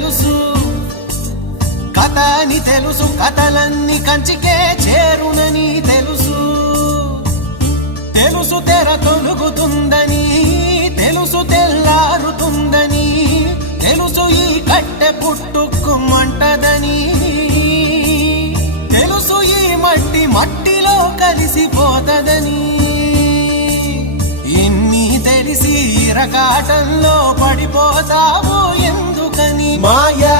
తెలుసు, కథ అని తెలుసు, కథలన్నీ కంచికే చేరునని తెలుసు. తెలుసు తెర తొలుగుతుందని, తెలుసు తెల్లారుతుందని, తెలుసు ఈ కట్టె పుట్టుకుమంటదని, తెలుసు ఈ మట్టి మట్టిలో కలిసిపోతదని. ఇన్ని తెలిసి ఇరకాటంలో పడిపోతావు ఎందుకని? మాయా